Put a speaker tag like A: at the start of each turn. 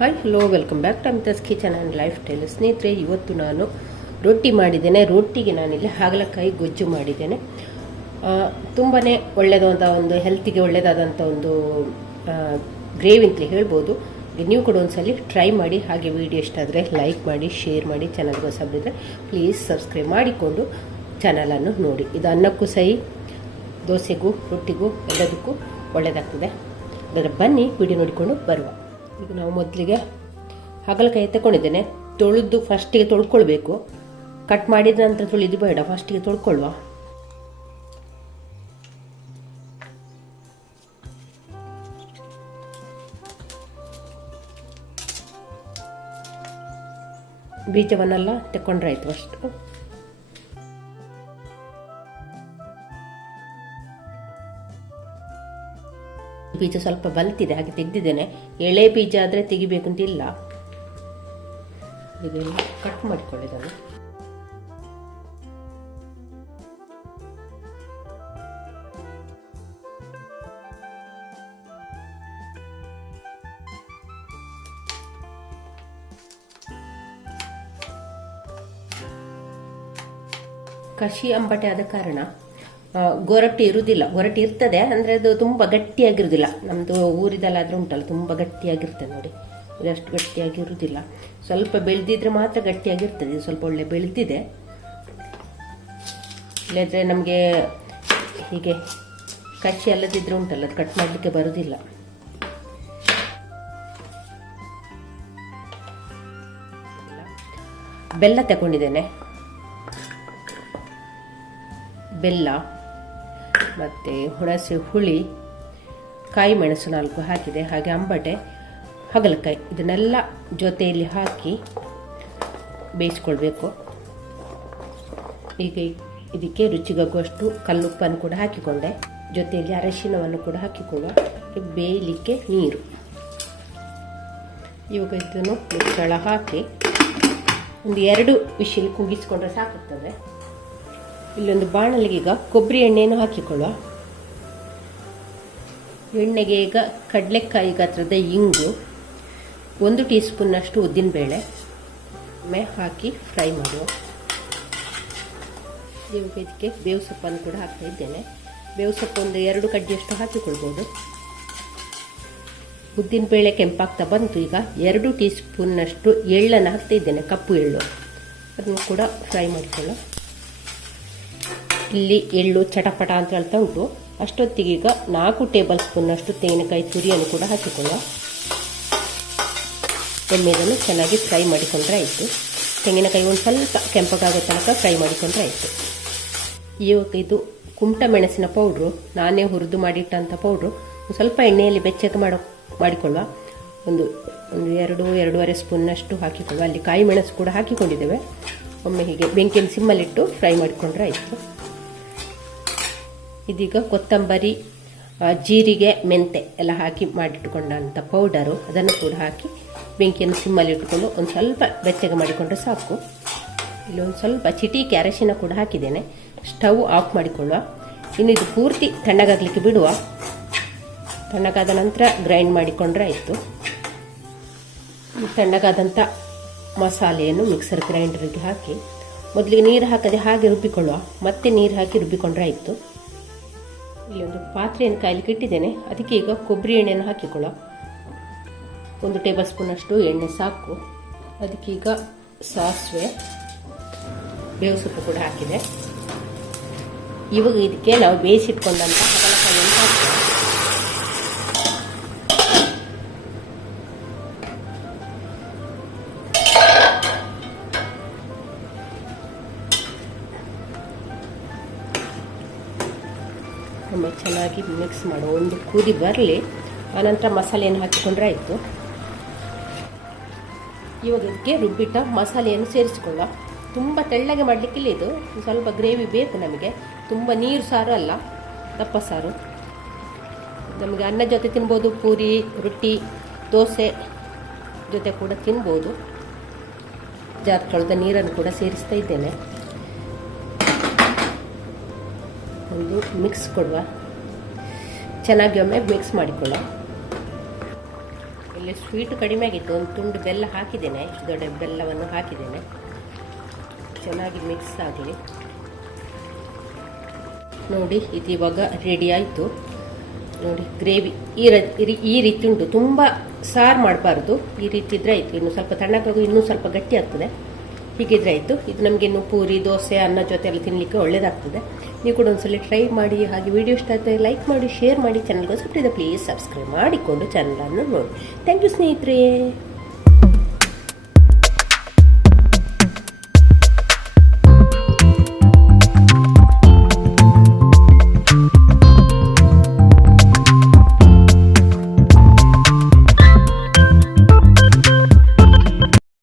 A: Hi hello welcome back to Amita's kitchen and lifestyle ಸ್ನೇಹಿತರೆ, ಇವತ್ತು ನಾನು ರೊಟ್ಟಿ ಮಾಡಿದ್ದೇನೆ. ರೊಟ್ಟಿಗೆ ನಾನಿಲ್ಲಿ ಹಾಗಲಕಾಯಿ ಗೊಜ್ಜು ಮಾಡಿದ್ದೇನೆ. ತುಂಬಾ ಒಳ್ಳೆಯದಾದ ಒಂದು ಹೆಲ್ತಿಗೆ ಒಳ್ಳೆಯದಾದಂಥ ಒಂದು ಗ್ರೇವಿ ಅಂತಲೇ ಹೇಳ್ಬೋದು. ನೀವು ಕೂಡ ಒಂದ್ಸಲಿ ಟ್ರೈ ಮಾಡಿ, ಹಾಗೆ ವಿಡಿಯೋ ಇಷ್ಟ ಆದರೆ ಲೈಕ್ ಮಾಡಿ ಶೇರ್ ಮಾಡಿ ಚಾನಲ್ಗೆ ಹೊಸಬಿದ್ರೆ ಪ್ಲೀಸ್ ಸಬ್ಸ್ಕ್ರೈಬ್ ಮಾಡಿಕೊಂಡು ಚಾನಲನ್ನು ನೋಡಿ. ಇದು ಅನ್ನಕ್ಕೂ ಸಹಿ ದೋಸೆಗೂ, ರೊಟ್ಟಿಗೂ, ಎಲ್ಲದಕ್ಕೂ ಒಳ್ಳೆಯದಾಗ್ತದೆ ಅದರ ಬನ್ನಿ ವಿಡಿಯೋ ನೋಡಿಕೊಂಡು ಬರುವ. ಈಗ ನಾವು ಮೊದಲಿಗೆ ಹಾಗಲಕಾಯಿ ತಗೊಂಡಿದ್ದೇನೆ ತೊಳೆದು ಫಸ್ಟಿಗೆ ತೊಳ್ಕೊಳ್ಬೇಕು. ಕಟ್ ಮಾಡಿದ ನಂತರ ತೊಳೆದು ಬೇಡ ಫಸ್ಟಿಗೆ ತೊಳ್ಕೊಳ್ಳುವ ಬೀಜವನ್ನೆಲ್ಲ ತಕೊಂಡ್ರೆ ಆಯಿತು ಅಷ್ಟು ಬೀಜ ಸ್ವಲ್ಪ ಬಲ್ತಿದೆ, ಹಾಗೆ ತೆಗೆದಿದ್ದೇನೆ. ಎಳೆ ಬೀಜ ಆದರೆ ತೆಗಿಬೇಕು ಅಂತ ಇಲ್ಲ. ಕಟ್ ಮಾಡಿಕೊಳ್ಳಿದ್ದಾನೆ ಕಷಿ ಅಂಬಟೆ ಆದ ಕಾರಣ ಗೊರಟೆ ಇರುವುದಿಲ್ಲ ಗೊರಟು ಇರ್ತದೆ, ಅಂದ್ರೆ ಅದು ತುಂಬಾ ಗಟ್ಟಿಯಾಗಿರುವುದಿಲ್ಲ ನಮ್ದು ಊರಿದಲ್ಲಾದರೂ ಉಂಟಲ್ಲ, ತುಂಬಾ ಗಟ್ಟಿಯಾಗಿರ್ತದೆ ನೋಡಿ. ಇದಷ್ಟು ಗಟ್ಟಿಯಾಗಿ ಇರುವುದಿಲ್ಲ ಸ್ವಲ್ಪ ಬೆಳೆದಿದ್ರೆ ಮಾತ್ರ ಗಟ್ಟಿಯಾಗಿರ್ತದೆ. ಸ್ವಲ್ಪ ಒಳ್ಳೆ ಬೆಳೆದಿದೆ. ಇಲ್ಲದ್ರೆ ನಮಗೆ ಹೀಗೆ ಕಚ್ಚಿ ಅಲ್ಲದಿದ್ರೆ ಉಂಟಲ್ಲ, ಅದು ಕಟ್ ಮಾಡಲಿಕ್ಕೆ ಬರೋದಿಲ್ಲ. ಬೆಲ್ಲ ತಗೊಂಡಿದ್ದೇನೆ. ಬೆಲ್ಲ. ಮತ್ತು ಹುಣಸೆ ಹುಳಿ, ಕಾಯಿ ಮೆಣಸು ನಾಲ್ಕು ಹಾಕಿದೆ, ಹಾಗೆ ಅಂಬಟೆ, ಹಾಗಲಕಾಯಿ. ಇದನ್ನೆಲ್ಲ ಜೊತೆಯಲ್ಲಿ ಹಾಕಿ ಬೇಯಿಸ್ಕೊಳ್ಬೇಕು. ಈಗ ಇದಕ್ಕೆ ರುಚಿಗಾಗುವಷ್ಟು ಕಲ್ಲುಪ್ಪನ್ನು ಕೂಡ ಹಾಕಿಕೊಂಡೆ. ಜೊತೆಯಲ್ಲಿ ಅರಶಿನವನ್ನು ಕೂಡ ಹಾಕಿಕೊಳ್ಳುವ ಬೇಯಲಿಕ್ಕೆ ನೀರು. ಇವಾಗ ಇದನ್ನು ಮಿಶ್ರಣ ಹಾಕಿ ಒಂದು ಎರಡು ವಿಷಯ ಕುಗ್ಗಿಸ್ಕೊಂಡ್ರೆ ಸಾಕಾಗ್ತದೆ. ಇಲ್ಲೊಂದು ಬಾಣಲಿಗೆ ಈಗ ಕೊಬ್ಬರಿ ಎಣ್ಣೆಯನ್ನು ಹಾಕಿಕೊಳ್ಳುವ. ಎಣ್ಣೆಗೆ ಈಗ ಕಡಲೆಕಾಯಿ ಗಾತ್ರದ ಇಂಗು, ಒಂದು ಟೀ ಸ್ಪೂನ್ನಷ್ಟು ಉದ್ದಿನಬೇಳೆ ಮೇ ಹಾಕಿ ಫ್ರೈ ಮಾಡುವ. ಇದಕ್ಕೆ ಬೇವು ಸೊಪ್ಪನ್ನು ಕೂಡ ಹಾಕ್ತಾ ಇದ್ದೇನೆ. ಬೇವು ಸೊಪ್ಪು ಒಂದು ಎರಡು ಕಡ್ಡಿಯಷ್ಟು ಹಾಕಿಕೊಳ್ಬೋದು. ಉದ್ದಿನಬೇಳೆ ಕೆಂಪಾಗ್ತಾ ಬಂತು. ಈಗ ಎರಡು ಟೀ ಸ್ಪೂನ್ನಷ್ಟು ಎಳ್ಳನ್ನು ಹಾಕ್ತಾ ಇದ್ದೇನೆ, ಕಪ್ಪು ಎಳ್ಳು. ಅದನ್ನು ಕೂಡ ಫ್ರೈ ಮಾಡಿಕೊಳ್ಳೋ ಇಲ್ಲಿ ಎಳ್ಳು, ಚಟಪಟ ಅಂತ ಹೇಳ್ತಾ ಉಂಟು. ಅಷ್ಟೊತ್ತಿಗೆ ಈಗ ನಾಲ್ಕು ಟೇಬಲ್ ಸ್ಪೂನ್ನಷ್ಟು ತೆಂಗಿನಕಾಯಿ ತುರಿಯನ್ನು ಕೂಡ ಹಾಕಿಕೊಳ್ಳುವ ಇದನ್ನು ಚೆನ್ನಾಗಿ ಫ್ರೈ ಮಾಡಿಕೊಂಡ್ರೆ ಆಯಿತು. ತೆಂಗಿನಕಾಯಿ ಒಂದು ಸ್ವಲ್ಪ ಕೆಂಪಗಾಗೋ ತನಕ ಫ್ರೈ ಮಾಡಿಕೊಂಡ್ರೆ ಆಯಿತು. ಇವಾಗ ಇದು ಕುಮಟ ಮೆಣಸಿನ ಪೌಡ್ರು, ನಾನೇ ಹುರಿದು ಮಾಡಿಟ್ಟಂಥ ಪೌಡ್ರು. ಸ್ವಲ್ಪ ಎಣ್ಣೆಯಲ್ಲಿ ಬೆಚ್ಚಗೆ ಮಾಡೋ, ಮಾಡಿಕೊಳ್ಳುವ. ಒಂದು ಒಂದು ಎರಡು, ಎರಡೂವರೆ ಸ್ಪೂನ್ನಷ್ಟು ಹಾಕಿಕೊಳ್ಳುವ. ಅಲ್ಲಿ ಕಾಯಿ ಮೆಣಸು ಕೂಡ ಹಾಕಿಕೊಂಡಿದ್ದೇವೆ. ಒಮ್ಮೆ ಹೀಗೆ ಬೆಂಕಿಯಲ್ಲಿ ಸಿಮ್ಮಲ್ಲಿಟ್ಟು ಫ್ರೈ ಮಾಡಿಕೊಂಡ್ರೆ ಆಯಿತು. ಇದೀಗ ಕೊತ್ತಂಬರಿ ಜೀರಿಗೆ, ಮೆಂತೆ ಎಲ್ಲ ಹಾಕಿ ಮಾಡಿಟ್ಕೊಂಡಂಥ ಪೌಡರು, ಅದನ್ನು ಕೂಡ ಹಾಕಿ ಬೆಂಕಿಯನ್ನು ಸಿಮ್ಮಲ್ಲಿ ಇಟ್ಕೊಂಡು ಒಂದು ಸ್ವಲ್ಪ ಬೆಚ್ಚಗೆ ಮಾಡಿಕೊಂಡ್ರೆ ಸಾಕು. ಇಲ್ಲಿ ಒಂದು ಸ್ವಲ್ಪ ಚಿಟಿ ಅರಶಿನ ಕೂಡ ಹಾಕಿದ್ದೇನೆ. ಸ್ಟವ್ ಆಫ್ ಮಾಡಿಕೊಳ್ಳುವ. ಇನ್ನು ಇದು ಪೂರ್ತಿ ತಣ್ಣಗಾಗಲಿಕ್ಕೆ ಬಿಡುವ. ತಣ್ಣಗಾದ ನಂತರ ಗ್ರೈಂಡ್ ಮಾಡಿಕೊಂಡ್ರೆ ಆಯಿತು. ತಣ್ಣಗಾದಂಥ ಮಸಾಲೆಯನ್ನು ಮಿಕ್ಸರ್ ಗ್ರೈಂಡರ್ಗೆ ಹಾಕಿ ಮೊದಲಿಗೆ ನೀರು ಹಾಕದೆ ಹಾಗೆ ರುಬ್ಬಿಕೊಳ್ಳುವ. ಮತ್ತೆ ನೀರು ಹಾಕಿ ರುಬ್ಬಿಕೊಂಡ್ರೆ ಆಯಿತು. ಇಲ್ಲಿ ಒಂದು ಪಾತ್ರೆಯನ್ನು ಕಾಯಲಿಕ್ಕೆ ಇಟ್ಟಿದ್ದೇನೆ. ಅದಕ್ಕೆ ಈಗ ಕೊಬ್ಬರಿ ಎಣ್ಣೆಯನ್ನು ಹಾಕಿಕೊಳ್ಳ. ಒಂದು ಟೇಬಲ್ ಸ್ಪೂನಷ್ಟು ಎಣ್ಣೆ ಸಾಕು. ಅದಕ್ಕೀಗ ಸಾಸಿವೆ ಬೇವು ಸೊಪ್ಪು ಕೂಡ ಹಾಕಿದೆ. ಇವಾಗ ಇದಕ್ಕೆ ನಾವು ಬೇಯಿಸಿಟ್ಕೊಂಡಂಥ ಹಾಗಲಕಾಯಿಯನ್ನು ಒಮ್ಮೆ ಚೆನ್ನಾಗಿ ಮಿಕ್ಸ್ ಮಾಡುವ ಒಂದು ಕುದಿ ಬರಲಿ, ಆನಂತರ ಮಸಾಲೆಯನ್ನು ಹಾಕಿಕೊಂಡ್ರೆ ಆಯಿತು. ಇವಾಗ ಇದಕ್ಕೆ ರುಬ್ಬಿಟ್ಟ ಮಸಾಲೆಯನ್ನು ಸೇರಿಸ್ಕೊಳ್ಳ ತುಂಬ ತೆಳ್ಳಗೆ ಮಾಡಲಿಕ್ಕಿಲ್ಲ ಇದು. ಸ್ವಲ್ಪ ಗ್ರೇವಿ ಬೇಕು ನಮಗೆ. ತುಂಬ ನೀರು ಸಾರು ಅಲ್ಲ, ದಪ್ಪ ಸಾರು. ನಮಗೆ ಅನ್ನ ಜೊತೆ ತಿನ್ಬೋದು, ಪೂರಿ, ರೊಟ್ಟಿ, ದೋಸೆ ಜೊತೆ ಕೂಡ ತಿನ್ಬೋದು. ಜಾರ್ ನೀರನ್ನು ಕೂಡ ಸೇರಿಸ್ತಾ ಇದ್ದೇನೆ. ಒಂದು ಮಿಕ್ಸ್ ಕೊಡುವ. ಚೆನ್ನಾಗಿ ಒಮ್ಮೆ ಮಿಕ್ಸ್ ಮಾಡಿಕೊಳ್ಳ. ಇಲ್ಲಿ ಸ್ವೀಟ್ ಕಡಿಮೆ ಆಗಿತ್ತು. ಒಂದು ತುಂಡು ಬೆಲ್ಲ ಹಾಕಿದ್ದೇನೆ. ಇಷ್ಟು ದೊಡ್ಡ ಬೆಲ್ಲವನ್ನು ಹಾಕಿದ್ದೇನೆ. ಚೆನ್ನಾಗಿ ಮಿಕ್ಸ್ ಆಗಿದೆ. ನೋಡಿ ಇದು ಇವಾಗ ರೆಡಿ ಆಯಿತು. ನೋಡಿ ಗ್ರೇವಿ ಈ ರೀತಿ ಉಂಟು. ತುಂಬ ಸಾರು ಮಾಡಬಾರ್ದು. ಈ ರೀತಿ ಇದ್ರೆ ಆಯಿತು. ಇನ್ನು ಸ್ವಲ್ಪ ತಣ್ಣಗಾಗು ಇನ್ನೂ ಸ್ವಲ್ಪ ಗಟ್ಟಿ ಆಗ್ತದೆ. ಹೀಗಿದ್ರೆ ಆಯಿತು. ಇದು ನಮಗೆ ಇನ್ನು ಪೂರಿ, ದೋಸೆ, ಅನ್ನ ಜೊತೆ ಎಲ್ಲ ತಿನ್ನಲಿಕ್ಕೆ ಒಳ್ಳೆಯದಾಗ್ತದೆ ನೀವು ಕೂಡ ಒಂದ್ಸಲ ಟ್ರೈ ಮಾಡಿ, ಹಾಗೆ ವಿಡಿಯೋ ಇಷ್ಟ ಆದರೆ ಲೈಕ್ ಮಾಡಿ, ಶೇರ್ ಮಾಡಿ ಚಾನಲ್ಗೆ ಸಬ್ಸ್ಕ್ರೈಬ್ ಪ್ಲೀಸ್ ಸಬ್ಸ್ಕ್ರೈಬ್ ಮಾಡಿಕೊಂಡು ಚಾನಲನ್ನು ನೋಡಿ. ಥ್ಯಾಂಕ್ ಯು ಸ್ನೇಹಿತರೆ.